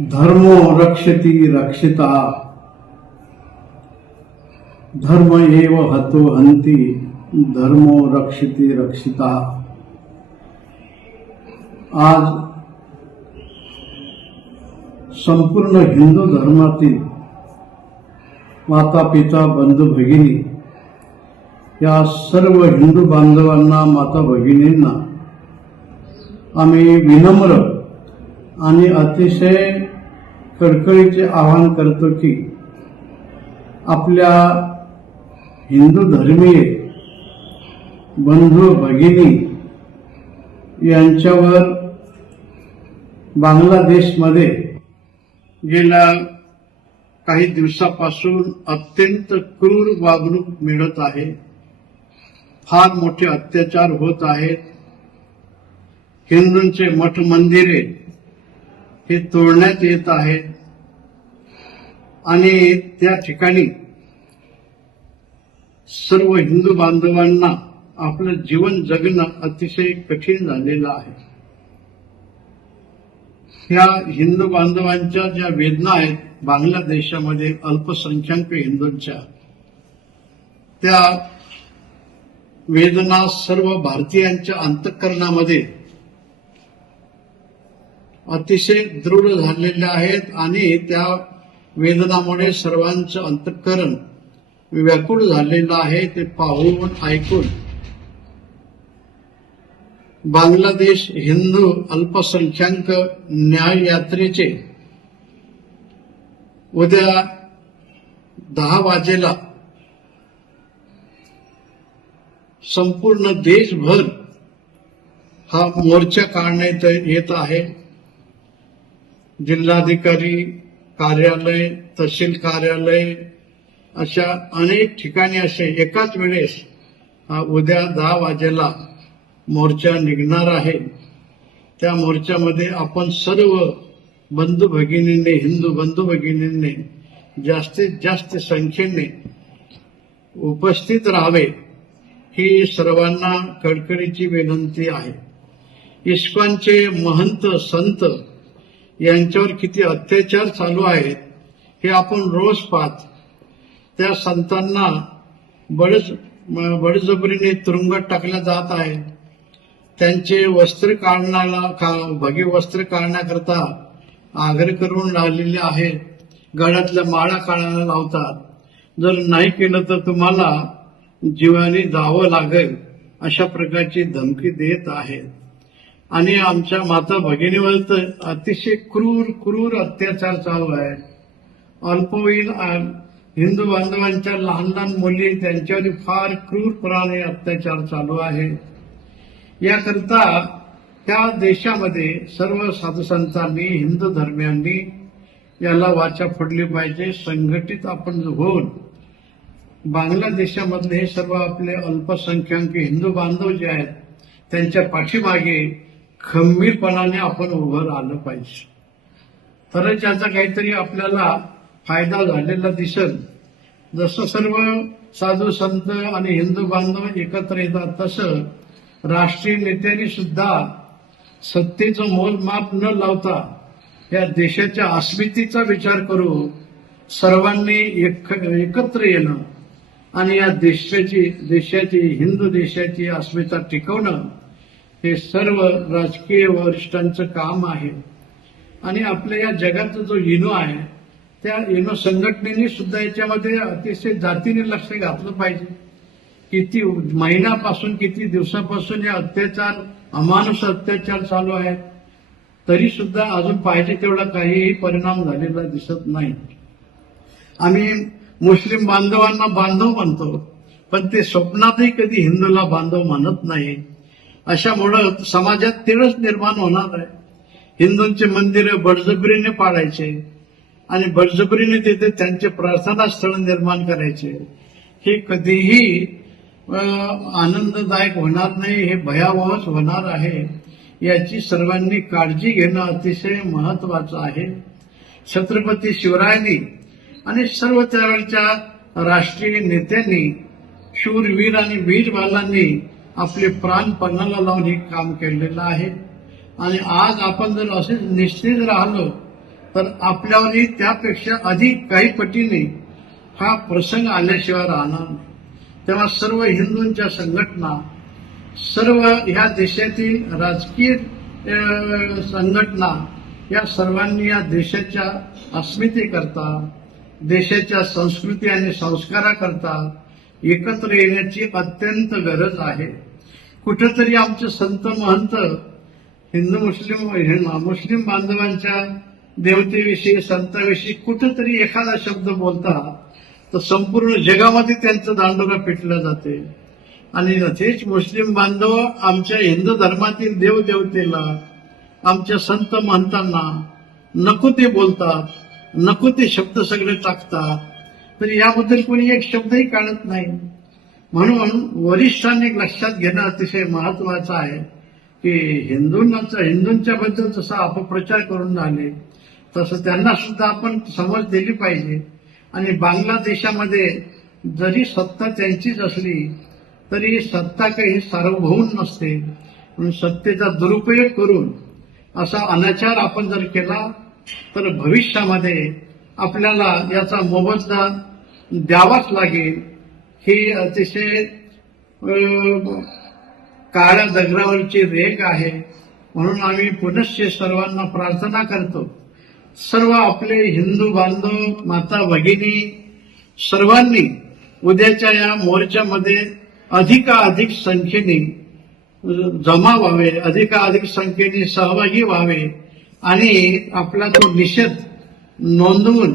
धर्मो रक्षति रक्षिता। धर्म एव हतो हंती धर्मो रक्षती रक्षिता। आज संपूर्ण हिंदू धर्मातील माता पिता बंधू भगिनी या सर्व हिंदू बांधवांना माता भगिनींना आम्ही विनम्र आणि अतिशय कडकडीचे आवाहन करतो की आपल्या हिंदू धर्मीय बंधू भगिनी यांच्यावर बांगलादेशमध्ये गेल्या काही दिवसापासून अत्यंत क्रूर वागणूक मिळत आहे. फार मोठे अत्याचार होत आहेत. हिंदूंचे मठ मंदिरे हे तोडण्यात येत आहेत. आणि त्या ठिकाणी सर्व हिंदू बांधवांना आपलं जीवन जगणं अतिशय कठीण झालेलं आहे. ह्या हिंदू बांधवांच्या ज्या वेदना आहेत बांगलादेशामध्ये अल्पसंख्याक हिंदूंच्या त्या वेदना सर्व भारतीयांच्या अंतःकरणामध्ये अतिशय दृढ झालेल्या आहेत आणि त्या वेदनामुळे सर्वांचं अंतःकरण व्याकुळ झालेलं आहे ते पाहून ऐकून. बांगलादेश हिंदू अल्पसंख्याक न्याय यात्रेचे उद्या दहा वाजेला संपूर्ण देशभर हा मोर्चा काढण्यात येत आहे. जिल्हाधिकारी कार्यालय तहसील कार्यालय अशा अनेक ठिकाणी असे एकाच वेळेस उद्या दहा वाजेला मोर्चा निघणार आहे. त्या मोर्चामध्ये आपण सर्व बंधू भगिनींनी हिंदू बंधू भगिनींनी जास्तीत जास्त संख्येने उपस्थित राहावे ही सर्वांना कडकडीची विनंती आहे. इस्कॉनचे महंत संत यांच्यावर किती अत्याचार चालू आहेत हे आपण रोज पाहत. त्या संतांना बळच बळजबरीने तुरुंगात टाकल्या जात आहे त्यांचे वस्त्र काढण्याला का भगे वस्त्र काढण्याकरता आग्रह करून राहिलेले आहेत. गळ्यातल्या माळा काढायला लावतात. जर नाही केलं तर तुम्हाला जीवाने जावं लागेल अशा प्रकारची धमकी देत आहेत. आणि आमच्या माता भगिनीवर तर अतिशय क्रूर क्रूर अत्याचार चालू आहे. अल्पवयीन हिंदू बांधवांच्या लहान लहान मुली त्यांच्यावर फार क्रूरपणाने अत्याचार चालू आहे. याकरता त्या देशामध्ये सर्व साधुसंतांनी हिंदू धर्मियांनी याला वाचा फोडली पाहिजे. संघटित आपण होऊन बांगलादेशामधले हे सर्व आपले अल्पसंख्याक हिंदू बांधव जे आहेत त्यांच्या पाठीमागे खंबीरपणाने आपण उभं राहिलं पाहिजे. तरच याचा काहीतरी आपल्याला फायदा झालेला दिसेल. जसं सर्व साधू संत आणि हिंदू बांधव एकत्र येतात तसं राष्ट्रीय नेत्यांनी सुद्धा सत्तेचं मोजमाप न लावता या देशाच्या अस्मितेचा विचार करू सर्वांनी एक एकत्र येणं आणि या देशाची देशाची हिंदू देशाची अस्मिता टिकवणं हे सर्व राजकीय वरिष्ठांचं काम आहे. आणि आपल्या या जगाचा जो इनो आहे त्या इनो संघटनेने सुद्धा याच्यामध्ये अतिशय जातीने लक्ष घातलं पाहिजे. किती महिन्यापासून किती दिवसापासून हे अत्याचार अमानुष अत्याचार चालू आहेत तरी सुद्धा अजून पाहिजे तेवढा काहीही परिणाम झालेला दिसत नाही. आम्ही मुस्लिम बांधवांना बांधव म्हणतो पण ते स्वप्नातही कधी हिंदूला बांधव मानत नाही. अशामुळं समाजात तेढच निर्माण होणार आहे. हिंदूंचे मंदिर बळजबरीने पाडायचे आणि बळजबरीने तिथे त्यांचे प्रार्थना स्थळ निर्माण करायचे. हे कधीही आनंददायक होणार नाही हे भयावहच होणार आहे. याची सर्वांनी काळजी घेणं अतिशय महत्वाचं आहे. छत्रपती शिवरायांनी आणि सर्व त्यावेळच्या राष्ट्रीय नेत्यांनी शूरवीर आणि वीरबालांनी आपले प्राण पणाला लावून हे काम केलेलं आहे. आणि आज आपण जर असेच निश्चित राहिलो तर आपल्यावरही त्यापेक्षा अधिक काही पटीने हा प्रसंग आल्याशिवाय राहणार नाही. तेव्हा सर्व हिंदूंच्या संघटना सर्व ह्या देशातील राजकीय संघटना या सर्वांनी या देशाच्या अस्मितेकरता देशाच्या संस्कृती आणि संस्काराकरता एकत्र येण्याची अत्यंत गरज आहे. कुठंतरी आमचे संत महंत हिंदू मुस्लिम हे- मुस्लिम बांधवांच्या देवतेविषयी संताविषयी कुठंतरी एखादा शब्द बोलता तर संपूर्ण जगामध्ये त्यांचं दांडोरा पेटला जाते. आणि तेच मुस्लिम बांधव आमच्या हिंदू धर्मातील देवदेवतेला आमच्या संत महंतांना नको ते बोलतात नको ते शब्द सगळे टाकतात. तर याबद्दल कोणी एक शब्दही काढत नाही. म्हणून वरिष्ठांनी लक्षात घेणं अतिशय महत्वाचं आहे की हिंदूंना हिंदूंच्या बद्दल जसा अपप्रचार करून झाले तसं त्यांना सुद्धा आपण समज दिली पाहिजे. आणि बांगलादेशामध्ये जरी सत्ता त्यांचीच असली तरी सत्ता काही सार्वभौम नसते. म्हणून सत्तेचा दुरुपयोग करून असा अनाचार आपण जर केला तर भविष्यामध्ये आपल्याला याचा मोबदला द्यावाच लागेल. ही अतिशय काळ्या दगडावरची रेख आहे. म्हणून आम्ही पुनश्च सर्वांना प्रार्थना करतो. सर्व आपले हिंदू बांधव माता भगिनी सर्वांनी उद्याच्या या मोर्चामध्ये अधिकाधिक संख्येने जमा व्हावे अधिकाधिक संख्येने सहभागी व्हावे आणि आपला तो निषेध नोंदवून